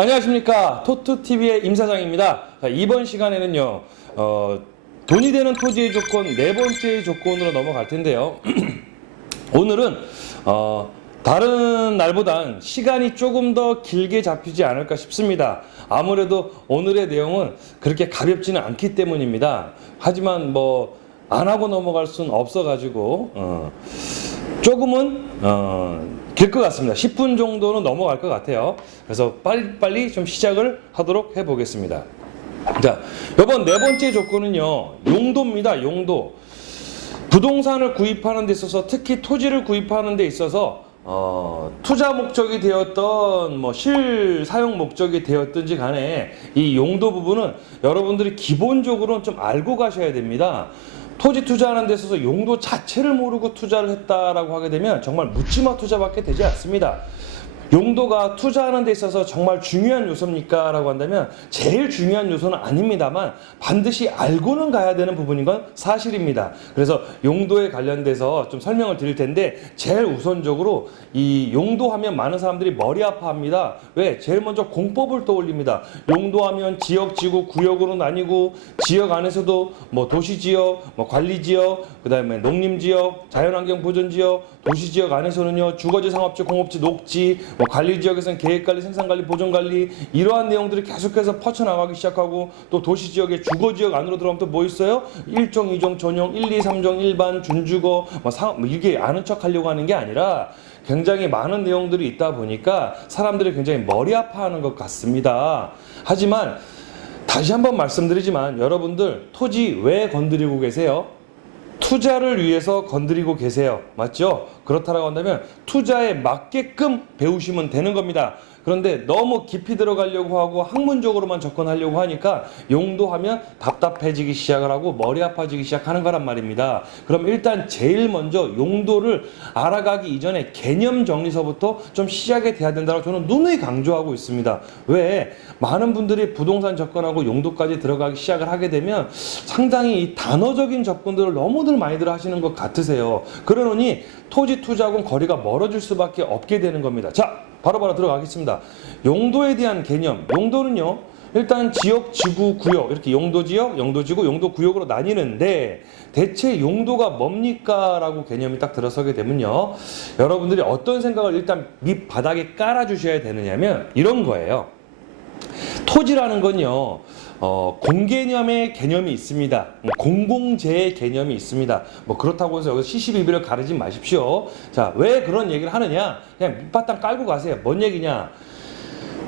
안녕하십니까. 토트TV의 임사장입니다. 자, 이번 시간에는요, 돈이 되는 토지의 조건 네 번째 조건으로 넘어갈 텐데요. 오늘은, 다른 날보단 시간이 조금 더 길게 잡히지 않을까 싶습니다. 아무래도 오늘의 내용은 그렇게 가볍지는 않기 때문입니다. 하지만 안 하고 넘어갈 수는 없어가지고, 조금은 길 것 같습니다. 10분 정도는 넘어갈 것 같아요. 그래서 빨리빨리 좀 시작을 하도록 해보겠습니다. 자, 이번 네 번째 조건은요, 용도입니다. 용도. 부동산을 구입하는 데 있어서, 특히 토지를 구입하는 데 있어서 투자 목적이 되었던 실사용 목적이 되었든지 간에 이 용도 부분은 여러분들이 기본적으로 좀 알고 가셔야 됩니다. 토지 투자하는 데 있어서 용도 자체를 모르고 투자를 했다라고 하게 되면 정말 묻지마 투자밖에 되지 않습니다. 용도가 투자하는 데 있어서 정말 중요한 요소입니까? 라고 한다면 제일 중요한 요소는 아닙니다만 반드시 알고는 가야 되는 부분인 건 사실입니다. 그래서 용도에 관련돼서 좀 설명을 드릴 텐데, 제일 우선적으로 이 용도하면 많은 사람들이 머리 아파합니다. 왜? 제일 먼저 공법을 떠올립니다. 용도하면 지역, 지구, 구역으로 나뉘고, 지역 안에서도 도시지역, 관리지역, 그 다음에 농림지역, 자연환경보전지역, 도시지역 안에서는요, 주거지, 상업지, 공업지, 녹지, 관리지역에서는 계획관리, 생산관리, 보존관리, 이러한 내용들이 계속해서 퍼쳐나가기 시작하고, 또 도시지역의 주거지역 안으로 들어가면 또 뭐 있어요? 1종, 2종, 전용, 1, 2, 3종, 일반, 준주거, 이게 아는 척 하려고 하는 게 아니라 굉장히 많은 내용들이 있다 보니까 사람들이 굉장히 머리 아파하는 것 같습니다. 하지만 다시 한번 말씀드리지만 여러분들 토지 왜 건드리고 계세요? 투자를 위해서 건드리고 계세요. 맞죠? 그렇다고 한다면 투자에 맞게끔 배우시면 되는 겁니다. 그런데 너무 깊이 들어가려고 하고 학문적으로만 접근하려고 하니까 용도하면 답답해지기 시작을 하고 머리 아파지기 시작하는 거란 말입니다. 그럼 일단 제일 먼저 용도를 알아가기 이전에 개념 정리서부터 좀 시작이 돼야 된다고 저는 누누이 강조하고 있습니다. 왜? 많은 분들이 부동산 접근하고 용도까지 들어가기 시작을 하게 되면 상당히 이 단어적인 접근들을 너무들 많이들 하시는 것 같으세요. 그러니 토지 투자하고는 거리가 멀어질 수밖에 없게 되는 겁니다. 자, 바로바로 들어가겠습니다. 용도에 대한 개념. 용도는요, 일단 지역, 지구, 구역, 이렇게 용도지역, 용도지구, 용도구역으로 나뉘는데 대체 용도가 뭡니까? 라고 개념이 딱 들어서게 되면요, 여러분들이 어떤 생각을 일단 밑바닥에 깔아주셔야 되느냐면 이런 거예요. 토지라는 건요, 공개념의 개념이 있습니다. 공공재의 개념이 있습니다. 그렇다고 해서 여기서 시시비비를 가르지 마십시오. 자, 왜 그런 얘기를 하느냐? 그냥 밑바탕 깔고 가세요. 뭔 얘기냐?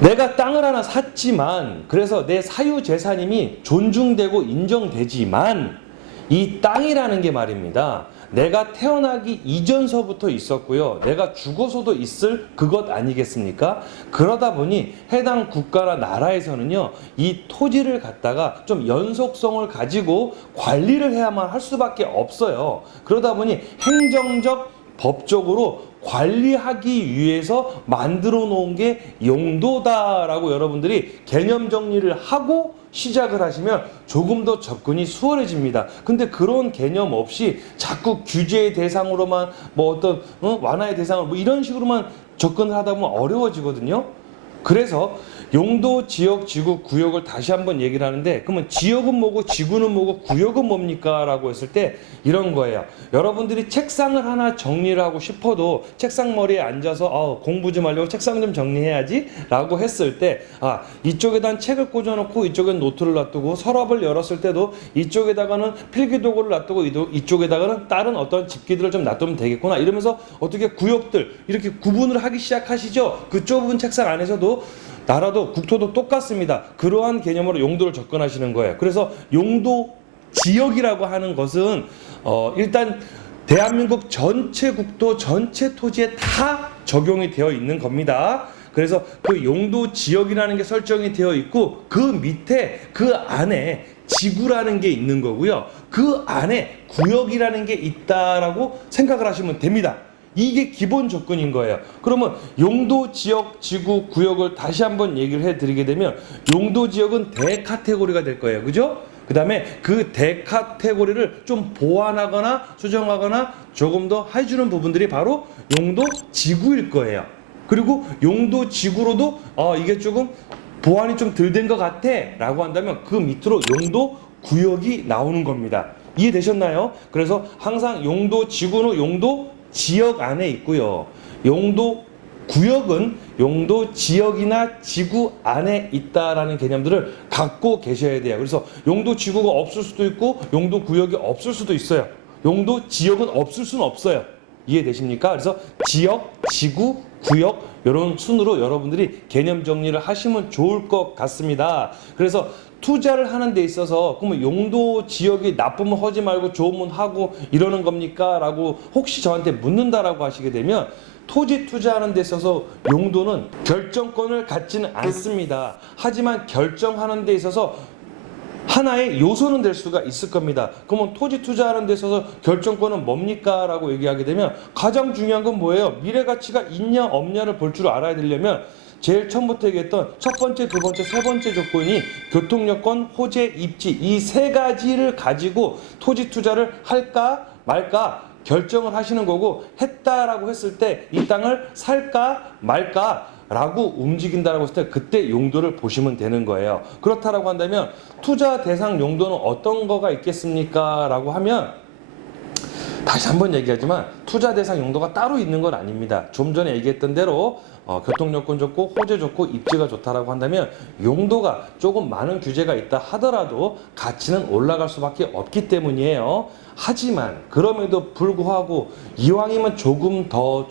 내가 땅을 하나 샀지만, 그래서 내 사유재산임이 존중되고 인정되지만, 이 땅이라는 게 말입니다, 내가 태어나기 이전서부터 있었고요, 내가 죽어서도 있을 그것 아니겠습니까? 그러다 보니 해당 국가나 나라에서는요, 이 토지를 갖다가 좀 연속성을 가지고 관리를 해야만 할 수밖에 없어요. 그러다 보니 행정적, 법적으로 관리하기 위해서 만들어 놓은 게 용도다라고 여러분들이 개념 정리를 하고 시작을 하시면 조금 더 접근이 수월해집니다. 근데 그런 개념 없이 자꾸 규제의 대상으로만 어떤 완화의 대상으로 이런 식으로만 접근을 하다 보면 어려워지거든요. 그래서 용도, 지역, 지구, 구역을 다시 한번 얘기를 하는데, 그러면 지역은 뭐고 지구는 뭐고 구역은 뭡니까? 라고 했을 때 이런 거예요. 여러분들이 책상을 하나 정리를 하고 싶어도 책상 머리에 앉아서 공부 좀 하려고 책상 좀 정리해야지 라고 했을 때, 이쪽에다 책을 꽂아놓고 이쪽엔 노트를 놔두고, 서랍을 열었을 때도 이쪽에다가는 필기도구를 놔두고 이쪽에다가는 다른 어떤 집기들을 좀 놔두면 되겠구나, 이러면서 어떻게 구역들 이렇게 구분을 하기 시작하시죠. 그 좁은 책상 안에서도 나라도 국토도 똑같습니다. 그러한 개념으로 용도를 접근하시는 거예요. 그래서 용도 지역이라고 하는 것은 일단 대한민국 전체 국토, 전체 토지에 다 적용이 되어 있는 겁니다. 그래서 그 용도 지역이라는 게 설정이 되어 있고, 그 밑에 그 안에 지구라는 게 있는 거고요, 그 안에 구역이라는 게 있다라고 생각을 하시면 됩니다. 이게 기본 조건인 거예요. 그러면 용도, 지역, 지구, 구역을 다시 한번 얘기를 해드리게 되면, 용도 지역은 대카테고리가 될 거예요. 그죠? 그 다음에 그 대카테고리를 좀 보완하거나 수정하거나 조금 더 해주는 부분들이 바로 용도 지구일 거예요. 그리고 용도 지구로도 이게 조금 보완이 좀 덜 된 것 같아 라고 한다면 그 밑으로 용도 구역이 나오는 겁니다. 이해되셨나요? 그래서 항상 용도 지구는 용도 지역 안에 있고요. 용도 구역은 용도 지역이나 지구 안에 있다라는 개념들을 갖고 계셔야 돼요. 그래서 용도 지구가 없을 수도 있고 용도 구역이 없을 수도 있어요. 용도 지역은 없을 수는 없어요. 이해되십니까? 그래서 지역, 지구, 구역 이런 순으로 여러분들이 개념 정리를 하시면 좋을 것 같습니다. 그래서 투자를 하는 데 있어서 그러면 용도 지역이 나쁘면 하지 말고 좋으면 하고 이러는 겁니까? 라고 혹시 저한테 묻는다라고 하시게 되면 토지 투자하는 데 있어서 용도는 결정권을 갖지는 않습니다. 하지만 결정하는 데 있어서 하나의 요소는 될 수가 있을 겁니다. 그러면 토지 투자하는 데 있어서 결정권은 뭡니까? 라고 얘기하게 되면 가장 중요한 건 뭐예요? 미래 가치가 있냐 없냐를 볼 줄 알아야 되려면 제일 처음부터 얘기했던 첫 번째, 두 번째, 세 번째 조건이 교통여건, 호재, 입지 이 세 가지를 가지고 토지 투자를 할까 말까 결정을 하시는 거고, 했다라고 했을 때 이 땅을 살까 말까 라고 움직인다라고 했을 때 그때 용도를 보시면 되는 거예요. 그렇다라고 한다면 투자 대상 용도는 어떤 거가 있겠습니까? 라고 하면 다시 한번 얘기하지만 투자 대상 용도가 따로 있는 건 아닙니다. 좀 전에 얘기했던 대로 교통여건 좋고 호재 좋고 입지가 좋다라고 한다면 용도가 조금 많은 규제가 있다 하더라도 가치는 올라갈 수밖에 없기 때문이에요. 하지만 그럼에도 불구하고 이왕이면 조금 더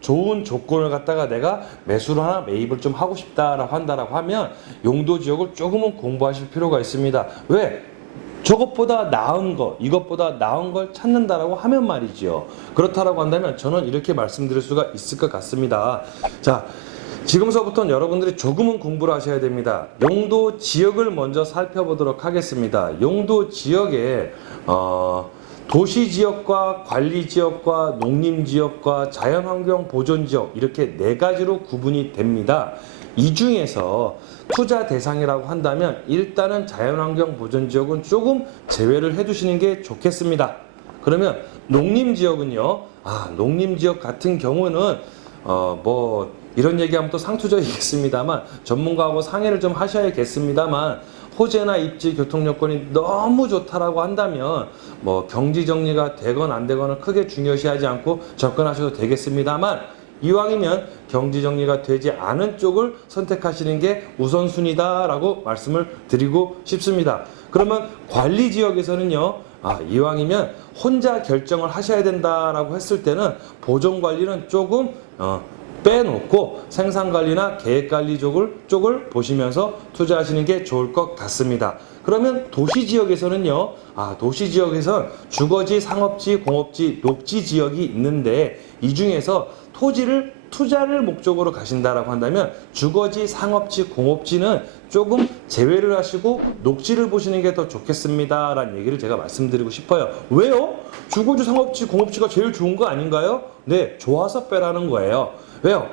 좋은 조건을 갖다가 내가 매수를 하나 매입을 좀 하고 싶다라고 한다라고 하면 용도 지역을 조금은 공부하실 필요가 있습니다. 왜? 저것보다 나은 거, 이것보다 나은 걸 찾는다라고 하면 말이죠. 그렇다라고 한다면 저는 이렇게 말씀드릴 수가 있을 것 같습니다. 자, 지금서부터는 여러분들이 조금은 공부를 하셔야 됩니다. 용도 지역을 먼저 살펴보도록 하겠습니다. 용도 지역에 도시지역과 관리지역과 농림지역과 자연환경보존지역 이렇게 네 가지로 구분이 됩니다. 이 중에서 투자 대상이라고 한다면 일단은 자연환경보존지역은 조금 제외를 해두시는 게 좋겠습니다. 그러면 농림지역은요. 농림지역 같은 경우는 이런 얘기하면 또 상투적이겠습니다만 전문가하고 상의를 좀 하셔야겠습니다만 호재나 입지, 교통여건이 너무 좋다라고 한다면 경지 정리가 되건 안 되건은 크게 중요시하지 않고 접근하셔도 되겠습니다만 이왕이면 경지 정리가 되지 않은 쪽을 선택하시는 게 우선순위다라고 말씀을 드리고 싶습니다. 그러면 관리지역에서는요. 이왕이면 혼자 결정을 하셔야 된다라고 했을 때는 보존관리는 조금 빼놓고 생산관리나 계획관리 쪽을 보시면서 투자하시는 게 좋을 것 같습니다. 그러면 도시지역에서는요. 도시지역에선 주거지, 상업지, 공업지, 녹지 지역이 있는데 이 중에서 토지를 투자를 목적으로 가신다라고 한다면 주거지, 상업지, 공업지는 조금 제외를 하시고 녹지를 보시는 게 더 좋겠습니다 라는 얘기를 제가 말씀드리고 싶어요. 왜요? 주거지, 상업지, 공업지가 제일 좋은 거 아닌가요? 네, 좋아서 빼라는 거예요. 왜요?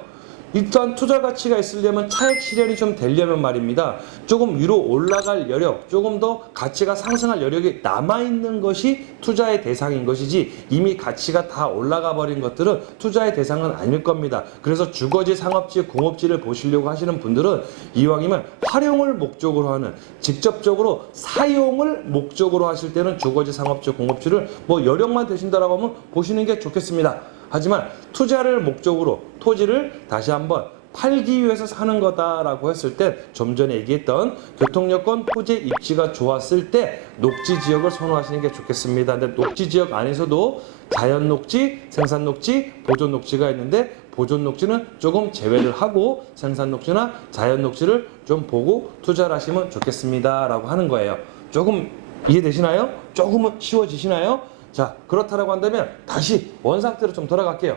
일단 투자 가치가 있으려면 차익 실현이 좀 되려면 말입니다. 조금 위로 올라갈 여력, 조금 더 가치가 상승할 여력이 남아있는 것이 투자의 대상인 것이지 이미 가치가 다 올라가 버린 것들은 투자의 대상은 아닐 겁니다. 그래서 주거지, 상업지, 공업지를 보시려고 하시는 분들은 이왕이면 활용을 목적으로 하는, 직접적으로 사용을 목적으로 하실 때는 주거지, 상업지, 공업지를 여력만 되신다라고 하면 보시는 게 좋겠습니다. 하지만 투자를 목적으로 토지를 다시 한번 팔기 위해서 사는 거다라고 했을 때 좀 전에 얘기했던 교통여건, 호재, 입지가 좋았을 때 녹지 지역을 선호하시는 게 좋겠습니다. 근데 녹지 지역 안에서도 자연 녹지, 생산 녹지, 보존 녹지가 있는데 보존 녹지는 조금 제외를 하고 생산 녹지나 자연 녹지를 좀 보고 투자를 하시면 좋겠습니다 라고 하는 거예요. 조금 이해되시나요? 조금은 쉬워지시나요? 자, 그렇다라고 한다면 다시 원상태로 좀 돌아갈게요.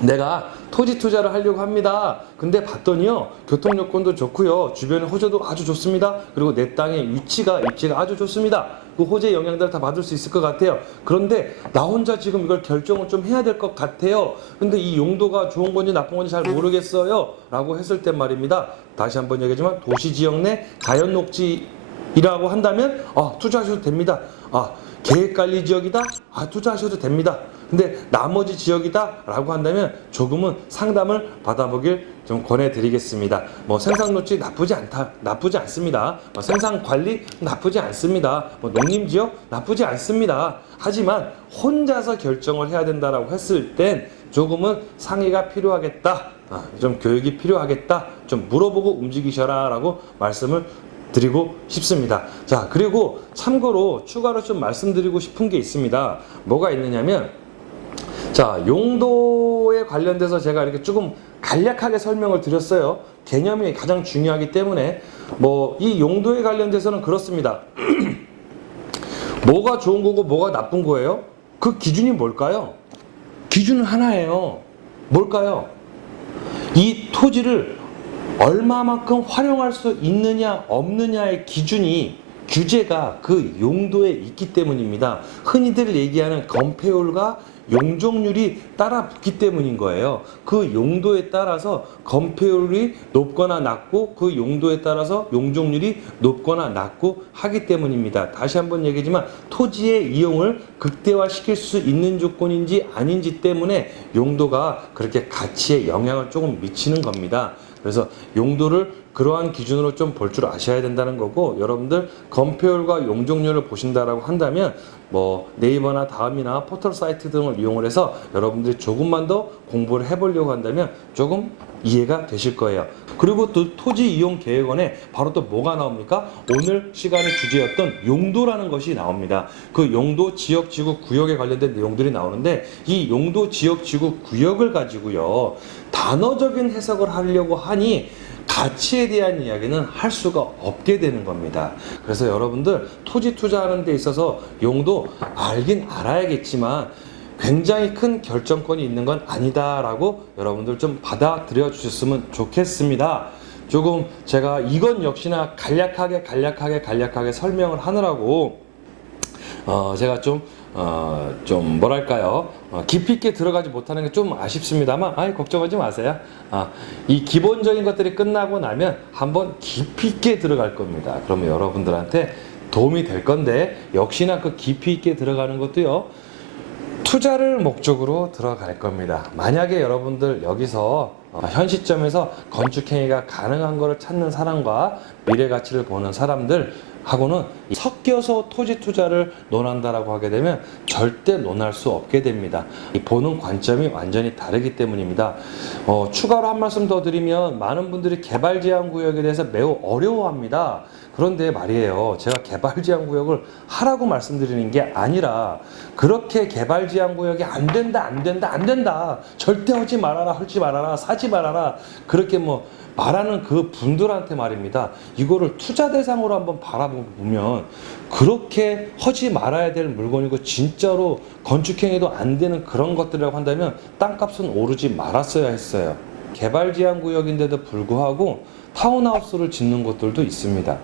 내가 토지 투자를 하려고 합니다. 근데 봤더니요, 교통여건도 좋고요, 주변에 호재도 아주 좋습니다. 그리고 내 땅의 입지가 아주 좋습니다. 그 호재 영향들을 다 받을 수 있을 것 같아요. 그런데 나 혼자 지금 이걸 결정을 좀 해야 될 것 같아요. 근데 이 용도가 좋은 건지 나쁜 건지 잘 모르겠어요 라고 했을 땐 말입니다. 다시 한번 얘기하지만 도시지역 내 자연 녹지이라고 한다면 투자하셔도 됩니다. 계획관리 지역이다? 투자하셔도 됩니다. 근데 나머지 지역이다라고 한다면 조금은 상담을 받아보길 좀 권해드리겠습니다. 뭐 생산 노치 나쁘지 않습니다. 뭐 생산 관리 나쁘지 않습니다. 뭐 농림 지역 나쁘지 않습니다. 하지만 혼자서 결정을 해야 된다라고 했을 땐 조금은 상의가 필요하겠다. 좀 교육이 필요하겠다. 좀 물어보고 움직이셔라라고 말씀을 드리고 싶습니다. 자, 그리고 참고로 추가로 좀 말씀드리고 싶은 게 있습니다. 뭐가 있느냐면, 자, 용도에 관련돼서 제가 이렇게 조금 간략하게 설명을 드렸어요. 개념이 가장 중요하기 때문에 뭐 이 용도에 관련돼서는 그렇습니다. 뭐가 좋은 거고 뭐가 나쁜 거예요? 그 기준이 뭘까요? 기준은 하나예요. 뭘까요? 이 토지를 얼마만큼 활용할 수 있느냐 없느냐의 기준이 규제가 그 용도에 있기 때문입니다. 흔히들 얘기하는 건폐율과 용적률이 따라 붙기 때문인 거예요. 그 용도에 따라서 건폐율이 높거나 낮고 그 용도에 따라서 용적률이 높거나 낮고 하기 때문입니다. 다시 한번 얘기지만 토지의 이용을 극대화시킬 수 있는 조건인지 아닌지 때문에 용도가 그렇게 가치에 영향을 조금 미치는 겁니다. 그래서 용도를 그러한 기준으로 좀 볼 줄 아셔야 된다는 거고, 여러분들 건폐율과 용적률을 보신다라고 한다면 뭐 네이버나 다음이나 포털 사이트 등을 이용을 해서 여러분들이 조금만 더 공부를 해보려고 한다면 조금 이해가 되실 거예요. 그리고 또 토지 이용 계획원에 바로 또 뭐가 나옵니까? 오늘 시간의 주제였던 용도라는 것이 나옵니다. 그 용도, 지역, 지구, 구역에 관련된 내용들이 나오는데, 이 용도, 지역, 지구, 구역을 가지고요 단어적인 해석을 하려고 하니 가치에 대한 이야기는 할 수가 없게 되는 겁니다. 그래서 여러분들 토지 투자하는 데 있어서 용도 알긴 알아야겠지만 굉장히 큰 결정권이 있는 건 아니다라고 여러분들 좀 받아들여 주셨으면 좋겠습니다. 조금 제가 이건 역시나 간략하게 설명을 하느라고 제가 좀 뭐랄까요, 깊이 있게 들어가지 못하는 게 좀 아쉽습니다만, 걱정하지 마세요. 이 기본적인 것들이 끝나고 나면 한번 깊이 있게 들어갈 겁니다. 그러면 여러분들한테 도움이 될 건데, 역시나 그 깊이 있게 들어가는 것도요, 투자를 목적으로 들어갈 겁니다. 만약에 여러분들 여기서 현 시점에서 건축행위가 가능한 것을 찾는 사람과 미래 가치를 보는 사람들 하고는 섞여서 토지 투자를 논한다라고 하게 되면 절대 논할 수 없게 됩니다. 이 보는 관점이 완전히 다르기 때문입니다. 추가로 한 말씀 더 드리면, 많은 분들이 개발 제한 구역에 대해서 매우 어려워합니다. 그런데 말이에요, 제가 개발 제한 구역을 하라고 말씀드리는 게 아니라, 그렇게 개발 제한 구역이 안 된다, 절대 하지 말아라, 사지 말아라, 그렇게 뭐 말하는 그 분들한테 말입니다. 이거를 투자 대상으로 한번 바라보면 그렇게 하지 말아야 될 물건이고, 진짜로 건축행위도 안 되는 그런 것들이라고 한다면 땅값은 오르지 말았어야 했어요. 개발 제한 구역인데도 불구하고 타운하우스를 짓는 곳들도 있습니다.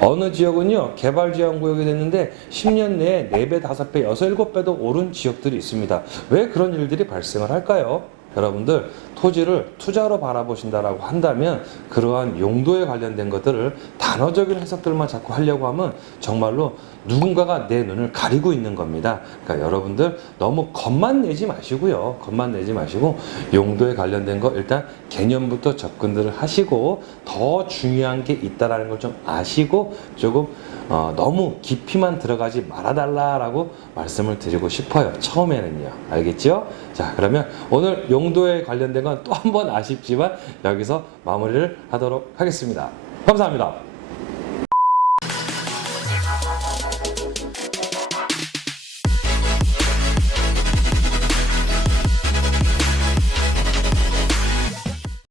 어느 지역은요, 개발 제한 구역이 됐는데 10년 내에 4배, 5배, 6, 7배도 오른 지역들이 있습니다. 왜 그런 일들이 발생을 할까요? 여러분들 토지를 투자로 바라보신다라고 한다면 그러한 용도에 관련된 것들을 단어적인 해석들만 자꾸 하려고 하면 정말로 누군가가 내 눈을 가리고 있는 겁니다. 그러니까 여러분들 너무 겁만 내지 마시고요. 겁만 내지 마시고 용도에 관련된 거 일단 개념부터 접근들을 하시고, 더 중요한 게 있다라는 걸 좀 아시고 조금 너무 깊이만 들어가지 말아달라라고 말씀을 드리고 싶어요. 처음에는요. 알겠죠? 자, 그러면 오늘 용도에 관련된 건 또 한 번 아쉽지만 여기서 마무리를 하도록 하겠습니다. 감사합니다.